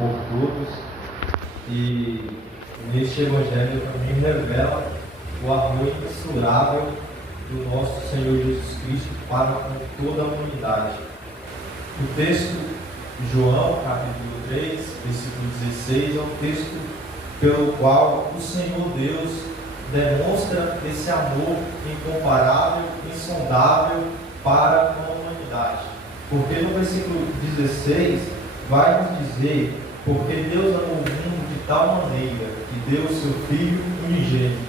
por todos, e neste Evangelho também revela o amor imensurável do nosso Senhor Jesus Cristo para com toda a humanidade. O texto de João, capítulo 3, versículo 16, é um texto pelo qual o Senhor Deus demonstra esse amor incomparável, insondável para com a humanidade. Porque no versículo 16 vai nos dizer: porque Deus amou o mundo de tal maneira que deu o seu Filho unigênito,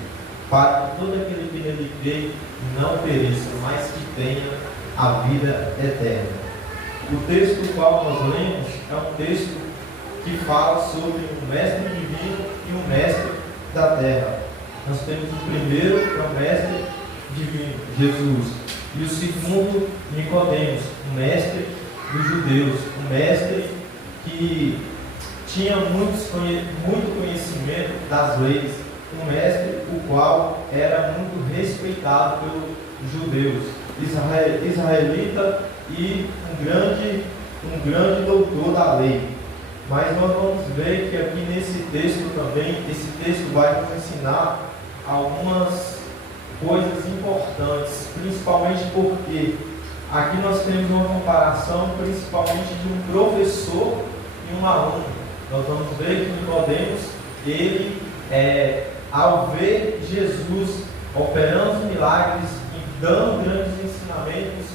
para que todo aquele que nele crê não pereça, mas que tenha a vida eterna. O texto do qual nós lemos é um texto que fala sobre um mestre divino e um mestre da terra. Nós temos o primeiro, que é o mestre divino, Jesus, e o segundo, Nicodemos, o mestre dos judeus, um mestre que tinha muito conhecimento das leis, um mestre o qual era muito respeitado pelos judeus, israelita e um grande doutor da lei. Mas nós vamos ver que aqui nesse texto também, esse texto vai nos ensinar algumas coisas importantes, principalmente porque aqui nós temos uma comparação principalmente de um professor e um aluno. Nós vamos ver que Nicodemos, ele, ao ver Jesus operando os milagres e dando grandes ensinamentos,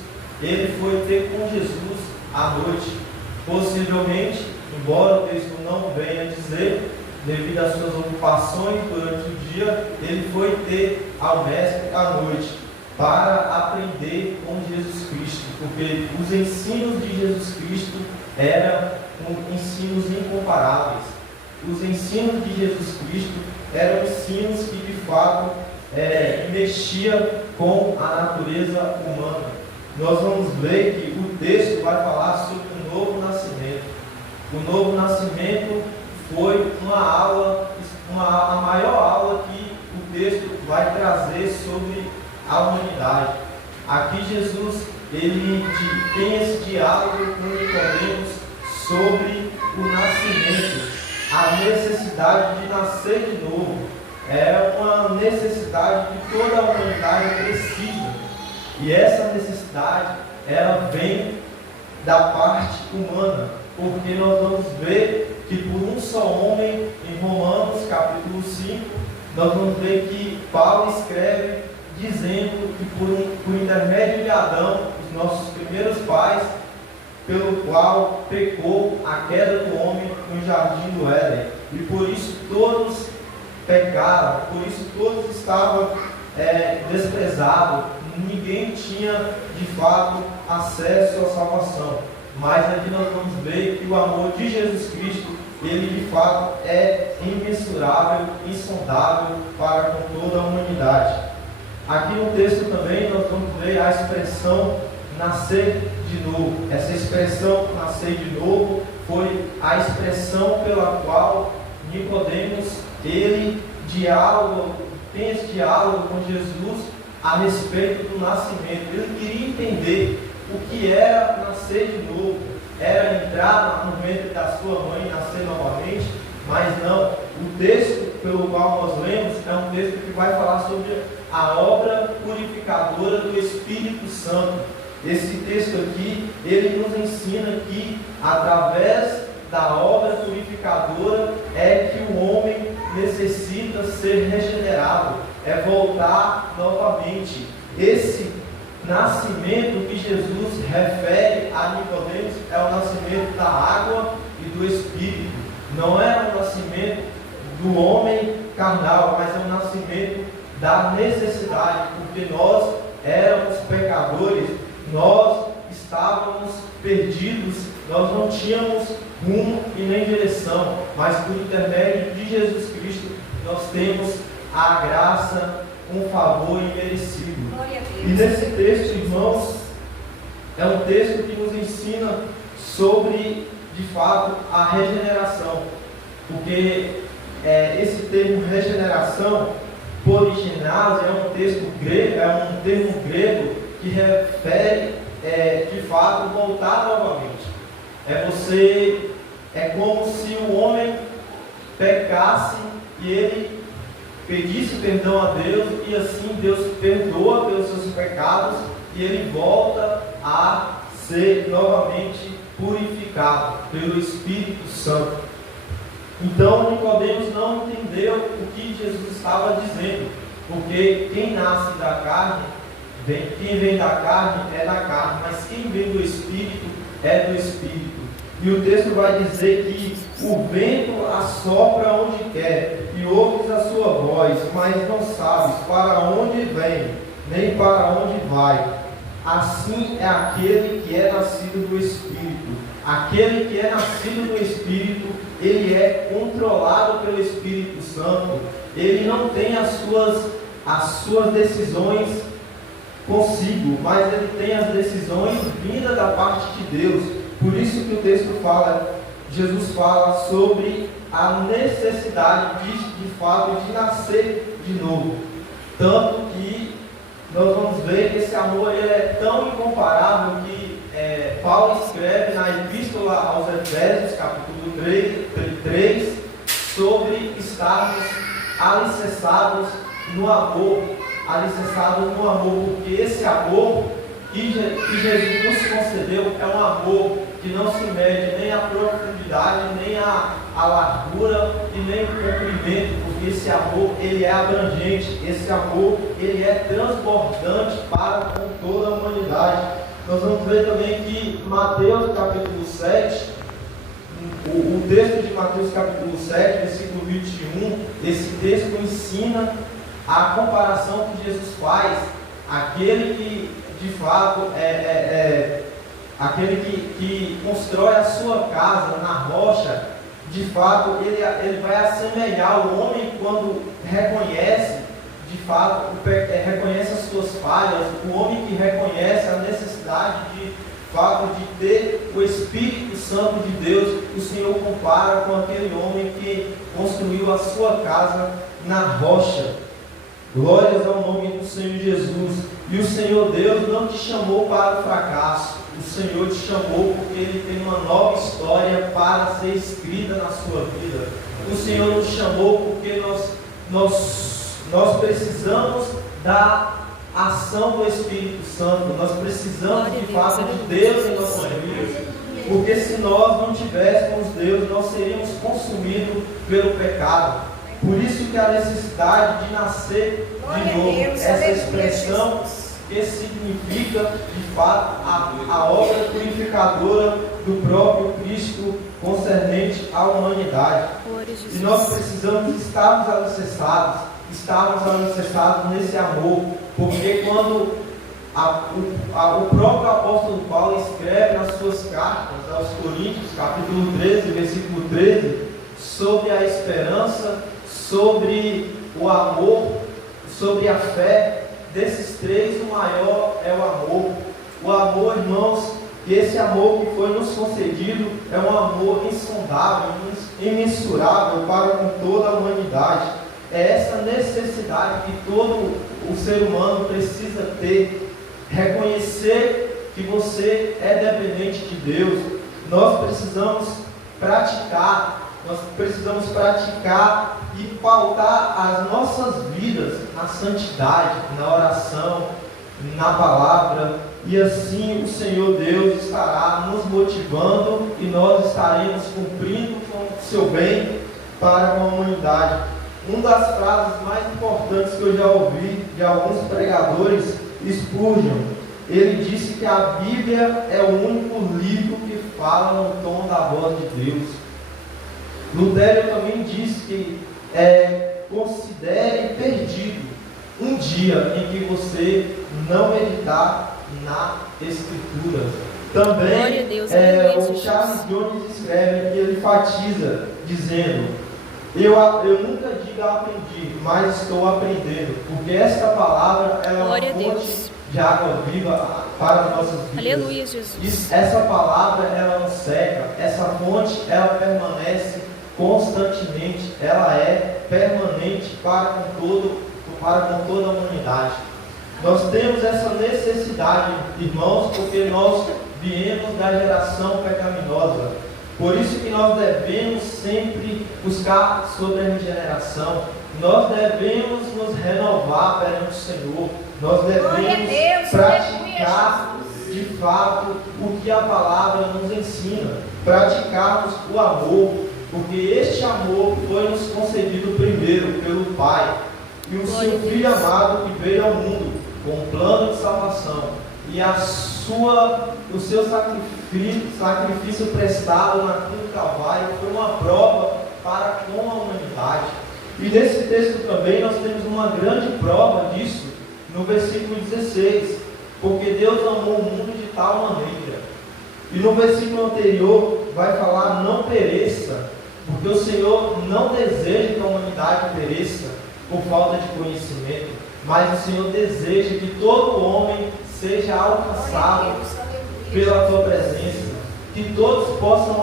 ele foi ter com Jesus à noite. Possivelmente, embora o texto não venha dizer, devido às suas ocupações durante o dia, ele foi ter ao mestre à noite para aprender com Jesus Cristo, porque os ensinos de Jesus Cristo eram ensinos incomparáveis. Os ensinos de Jesus Cristo eram ensinos que de fato mexia com a natureza humana. Nós vamos ver que o texto vai falar sobre o novo nascimento. O novo nascimento foi a maior aula que o texto vai trazer sobre a humanidade. Aqui Jesus ele tem esse diálogo com Nicodemos sobre o nascimento, a necessidade de nascer de novo. É uma necessidade que toda a humanidade precisa. E essa necessidade, ela vem da parte humana, porque nós vamos ver que por um só homem, em Romanos capítulo 5, nós vamos ver que Paulo escreve dizendo que por intermédio de Adão, os nossos primeiros pais, pelo qual pecou a queda do homem no jardim do Éden, e por isso todos pecaram, por isso todos estavam desprezados, ninguém tinha de fato acesso à salvação. Mas aqui nós vamos ver que o amor de Jesus Cristo, ele de fato é imensurável, insondável para com toda a humanidade. Aqui no texto também nós vamos ver a expressão nascer de novo. Essa expressão nascer de novo foi a expressão pela qual Nicodemos ele tem esse diálogo com Jesus a respeito do nascimento. Ele queria entender o que era nascer de novo. Era entrar no ventre da sua mãe e nascer novamente, mas não. O texto pelo qual nós lemos é um texto que vai falar sobre a obra purificadora do Espírito Santo. Esse texto aqui, ele nos ensina que através da obra purificadora é que o homem necessita ser regenerado, é voltar novamente. Esse nascimento que Jesus refere a Nicodemos é o nascimento da água e do Espírito. Não é o nascimento do homem carnal, mas é o nascimento da necessidade, porque nós éramos pecadores, nós estávamos perdidos, nós não tínhamos rumo e nem direção, mas por intermédio de Jesus Cristo nós temos a graça, um favor imerecido. E nesse texto, irmãos, é um texto que nos ensina sobre, de fato, a regeneração, porque esse termo regeneração, poligenase, é um termo grego que refere, de fato, voltar novamente. É você é como se o homem pecasse e ele pedisse perdão a Deus, e assim Deus perdoa pelos seus pecados e ele volta a ser novamente purificado pelo Espírito Santo. Então Nicodemos não entendeu o que Jesus estava dizendo, porque quem nasce da carne, quem vem da carne é da carne, mas quem vem do Espírito é do Espírito. E o texto vai dizer que o vento assopra onde quer, e ouves a sua voz, mas não sabes para onde vem, nem para onde vai. Assim é aquele que é nascido do Espírito. Aquele que é nascido do Espírito, ele é controlado pelo Espírito Santo. Ele não tem as suas decisões consigo, mas ele tem as decisões vindas da parte de Deus. Por isso que o texto fala, Jesus fala sobre a necessidade de fato de nascer de novo. Tanto que nós vamos ver que esse amor ele é tão incomparável que Paulo escreve na Epístola aos Efésios, capítulo 3, sobre estarmos alicerçados no amor, porque esse amor que Jesus nos concedeu é um amor que não se mede nem a profundidade, nem a largura e nem o comprimento, porque esse amor ele é abrangente, esse amor ele é transbordante para com toda a humanidade. Nós vamos ver também que Mateus capítulo 7, o texto de Mateus capítulo 7, versículo 21, esse texto ensina a comparação que Jesus faz, aquele que de fato aquele que constrói a sua casa na rocha, de fato ele vai assemelhar o homem quando reconhece, de fato, reconhece as suas falhas, o homem que reconhece a necessidade de fato de ter o Espírito Santo de Deus. O Senhor compara com aquele homem que construiu a sua casa na rocha. Glórias ao nome do Senhor Jesus. E o Senhor Deus não te chamou para o fracasso. O Senhor te chamou porque Ele tem uma nova história para ser escrita na sua vida. O Senhor nos chamou porque nós precisamos da ação do Espírito Santo. Nós precisamos de fato de Deus em nossas vidas. Porque se nós não tivéssemos Deus, nós seríamos consumidos pelo pecado. Por isso que a necessidade de nascer de novo, essa expressão que significa de fato a obra purificadora do próprio Cristo concernente à humanidade. E nós precisamos estarmos alicerçados nesse amor, porque quando o próprio apóstolo Paulo escreve nas suas cartas aos Coríntios, capítulo 13, versículo 13, sobre a esperança, sobre o amor, sobre a fé, desses três o maior é o amor. O amor, irmãos, e esse amor que foi nos concedido é um amor insondável, imensurável para com toda a humanidade. É essa necessidade que todo o ser humano precisa ter, reconhecer que você é dependente de Deus. Nós precisamos praticar e pautar as nossas vidas na santidade, na oração, na palavra, e assim o Senhor Deus estará nos motivando e nós estaremos cumprindo com o seu bem para com a humanidade. Uma das frases mais importantes que eu já ouvi de alguns pregadores, Spurgeon, ele disse que a Bíblia é o único livro que fala no tom da voz de Deus. Lutero também disse que considere perdido um dia em que você não meditar na Escritura. Também o Charles Jones escreve e ele enfatiza, dizendo: eu nunca digo aprendi, mas estou aprendendo, porque esta palavra é uma fonte de água viva para as nossas vidas. Aleluia, Jesus. Essa palavra ela não seca, essa fonte ela permanece constantemente, ela é permanente para com toda a humanidade. Nós temos essa necessidade, irmãos, porque nós viemos da geração pecaminosa. Por isso que nós devemos sempre buscar sobre a regeneração. Nós devemos nos renovar perante o Senhor. Nós devemos praticar de fato o que a palavra nos ensina. Praticarmos o amor, porque este amor foi nos concedido primeiro pelo Pai. E o seu Filho amado que veio ao mundo com um plano de salvação. E o seu sacrifício prestado na cruz do Calvário foi uma prova para com a humanidade. E nesse texto também nós temos uma grande prova disso, no versículo 16. Porque Deus amou o mundo de tal maneira. E no versículo anterior vai falar: não pereça, porque o Senhor não deseja que a humanidade pereça por falta de conhecimento, mas o Senhor deseja que todo homem seja alcançado pela tua presença, que todos possam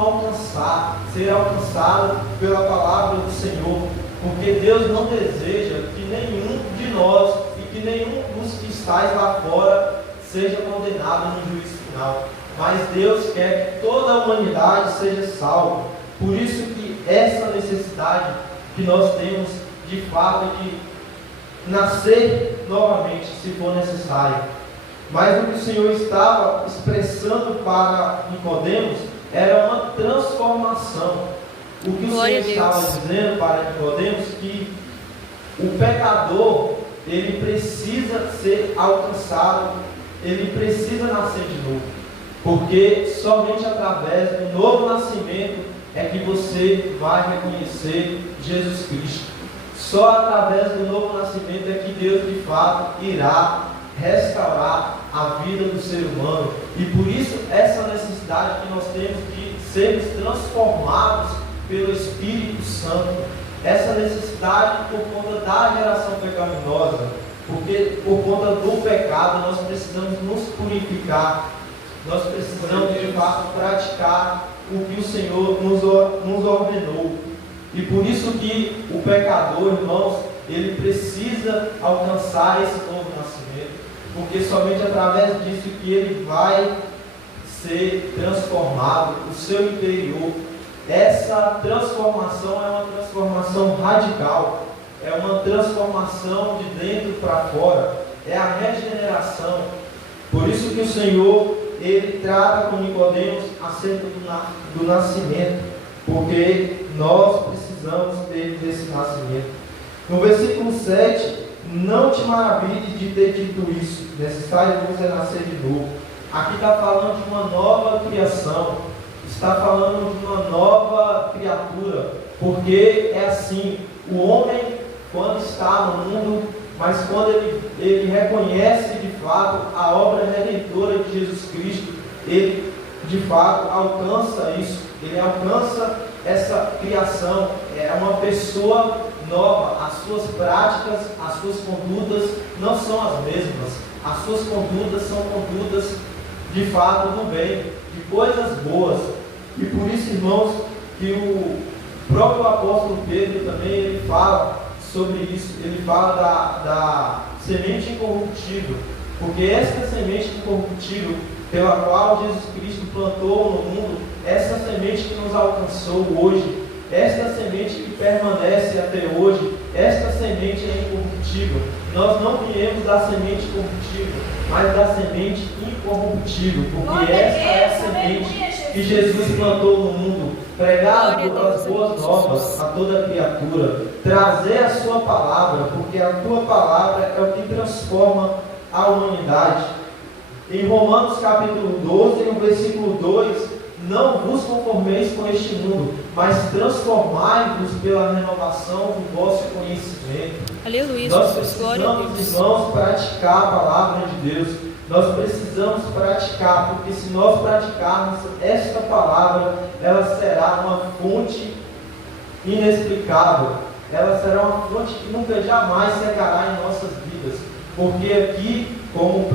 ser alcançados pela palavra do Senhor, porque Deus não deseja que nenhum de nós e que nenhum dos que estáis lá fora seja condenado no juízo final, mas Deus quer que toda a humanidade seja salva. Por isso que essa necessidade que nós temos de fato de nascer novamente, se for necessário. Mas o que o Senhor estava expressando para Nicodemos era uma transformação. O que o Senhor estava dizendo para Nicodemos que o pecador, ele precisa ser alcançado, ele precisa nascer de novo, porque somente através do novo nascimento é que você vai reconhecer Jesus Cristo. Só através do novo nascimento é que Deus de fato irá restaurar a vida do ser humano. E por isso essa necessidade que nós temos de sermos transformados pelo Espírito Santo. Essa necessidade por conta da geração pecaminosa, porque por conta do pecado nós precisamos nos purificar. Nós precisamos de fato praticar o que o Senhor nos ordenou. E por isso que o pecador, irmãos, ele precisa alcançar esse novo nascimento, porque somente através disso que ele vai ser transformado, o seu interior. Essa transformação é uma transformação radical, é uma transformação de dentro para fora, é a regeneração. Por isso que o Senhor, ele trata com Nicodemos acerca do nascimento, porque nós precisamos ter esse nascimento. No versículo 7, não te maravilhes de ter dito isso, necessário você nascer de novo. Aqui está falando de uma nova criação, está falando de uma nova criatura, porque é assim, o homem quando está no mundo, mas quando ele reconhece de fato a obra redentora de Jesus Cristo, ele de fato alcança isso, ele alcança essa criação, é uma pessoa nova. As suas práticas, as suas condutas não são as mesmas, as suas condutas são condutas de fato do bem, de coisas boas. E por isso, irmãos, que o próprio apóstolo Pedro também ele fala sobre isso, ele fala da semente incorruptível, porque essa semente incorruptível pela qual Jesus Cristo plantou no mundo, essa semente que nos alcançou hoje, esta semente que permanece até hoje, esta semente é incorruptível. Nós não viemos da semente corruptível, mas da semente incorruptível, porque essa é a semente que Jesus plantou no mundo, pregar as boas novas a toda criatura, trazer a sua palavra, porque a tua palavra é o que transforma a humanidade. Em Romanos capítulo 12, no versículo 2, não vos conformeis com este mundo, mas transformai-vos pela renovação do vosso conhecimento. Aleluia. Nós precisamos, irmãos, praticar a palavra de Deus. Nós precisamos praticar, porque se nós praticarmos esta palavra, ela será uma fonte inexplicável. Ela será uma fonte que nunca jamais secará em nossas vidas. Porque aqui, como o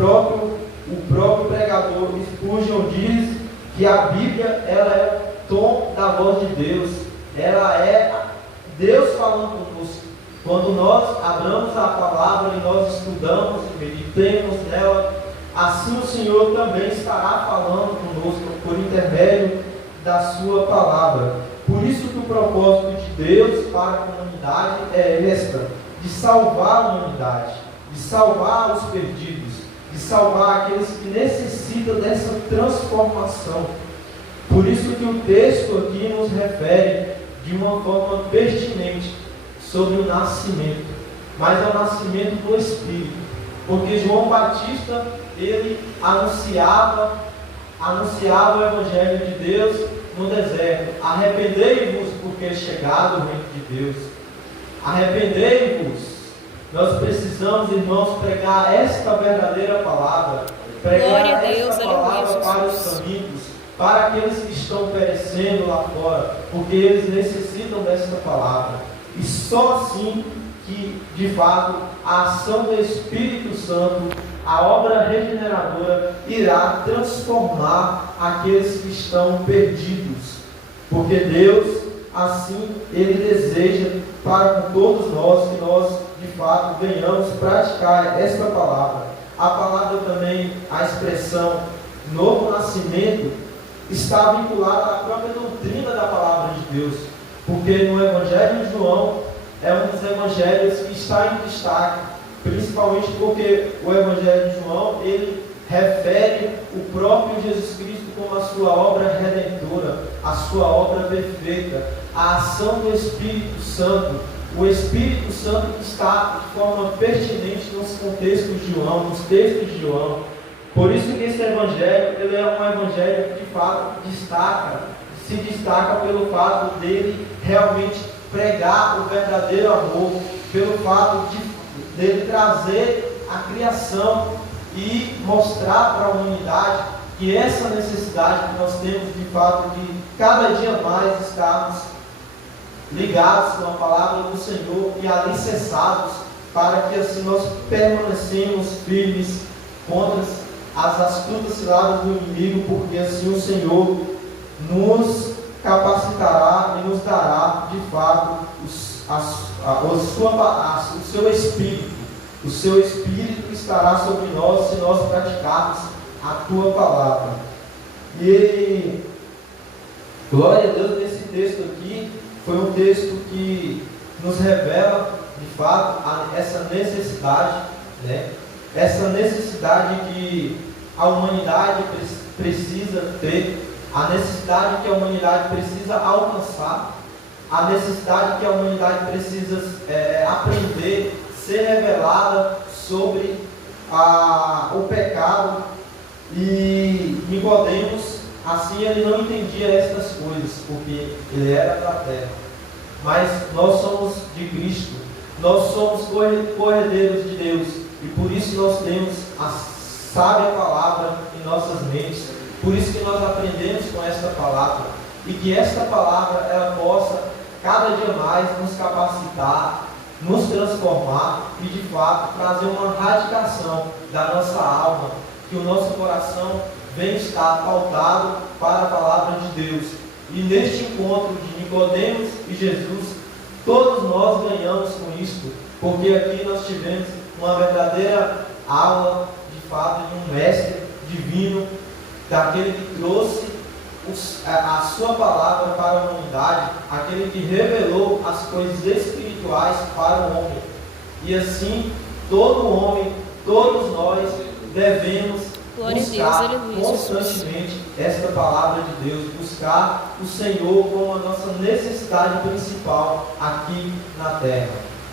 próprio pregador Spurgeon diz, que a Bíblia ela é o tom da voz de Deus, ela é Deus falando conosco. Quando nós abramos a palavra e nós estudamos e meditemos nela, assim o Senhor também estará falando conosco por intermédio da sua palavra. Por isso que o propósito de Deus para a comunidade é de salvar a humanidade, de salvar os perdidos, de salvar aqueles que necessitam dessa transformação. Por isso que o texto aqui nos refere de uma forma pertinente sobre o nascimento, mas é o nascimento do Espírito, porque João Batista, ele anunciava o Evangelho de Deus no deserto: arrependei-vos, porque é chegado o reino de Deus. Arrependei-vos. Nós precisamos, irmãos, pregar esta verdadeira palavra, pregar esta palavra para os famintos, para aqueles que estão perecendo lá fora, porque eles necessitam desta palavra. E só assim que, de fato, a ação do Espírito Santo, a obra regeneradora, irá transformar aqueles que estão perdidos. Porque Deus, assim, Ele deseja para com todos nós, que nós, de fato, venhamos praticar esta palavra. A palavra também, a expressão novo nascimento, está vinculada à própria doutrina da palavra de Deus. Porque no Evangelho de João, é um dos evangelhos que está em destaque, principalmente porque o Evangelho de João, ele refere o próprio Jesus Cristo como a sua obra redentora, a sua obra perfeita, a ação do Espírito Santo. O Espírito Santo está de forma pertinente nos contextos de João, nos textos de João. Por isso que esse Evangelho, ele é um Evangelho que de fato se destaca pelo fato dele realmente pregar o verdadeiro amor, pelo fato dele trazer a criação e mostrar para a humanidade que essa necessidade que nós temos de fato de cada dia mais estarmos ligados com a palavra do Senhor e alicerçados, para que assim nós permanecemos firmes contra as astutas ciladas do inimigo, porque assim o Senhor nos capacitará e nos dará de fato o seu Espírito. O seu Espírito estará sobre nós se nós praticarmos a tua palavra. E glória a Deus, nesse texto aqui foi um texto que nos revela de fato essa necessidade, né? Essa necessidade que a humanidade precisa ter, a necessidade que a humanidade precisa alcançar, a necessidade que a humanidade precisa aprender, ser revelada sobre o pecado. E Nicodemos, assim, ele não entendia estas coisas, porque ele era da terra. Mas nós somos de Cristo, nós somos corredeiros de Deus, e por isso nós temos a sábia palavra em nossas mentes. Por isso que nós aprendemos com esta palavra, e que esta palavra ela possa cada dia mais nos capacitar, nos transformar e de fato trazer uma radicação da nossa alma, que o nosso coração venha estar pautado para a palavra de Deus. E neste encontro de Nicodemos e Jesus, todos nós ganhamos com isto, porque aqui nós tivemos uma verdadeira aula de fato de um mestre divino, daquele que trouxe a sua palavra para a humanidade, aquele que revelou as coisas espirituais para o homem. E assim, todo homem, todos nós devemos buscar constantemente esta palavra de Deus, buscar o Senhor como a nossa necessidade principal aqui na terra.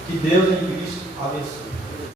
Que Deus em Cristo abençoe.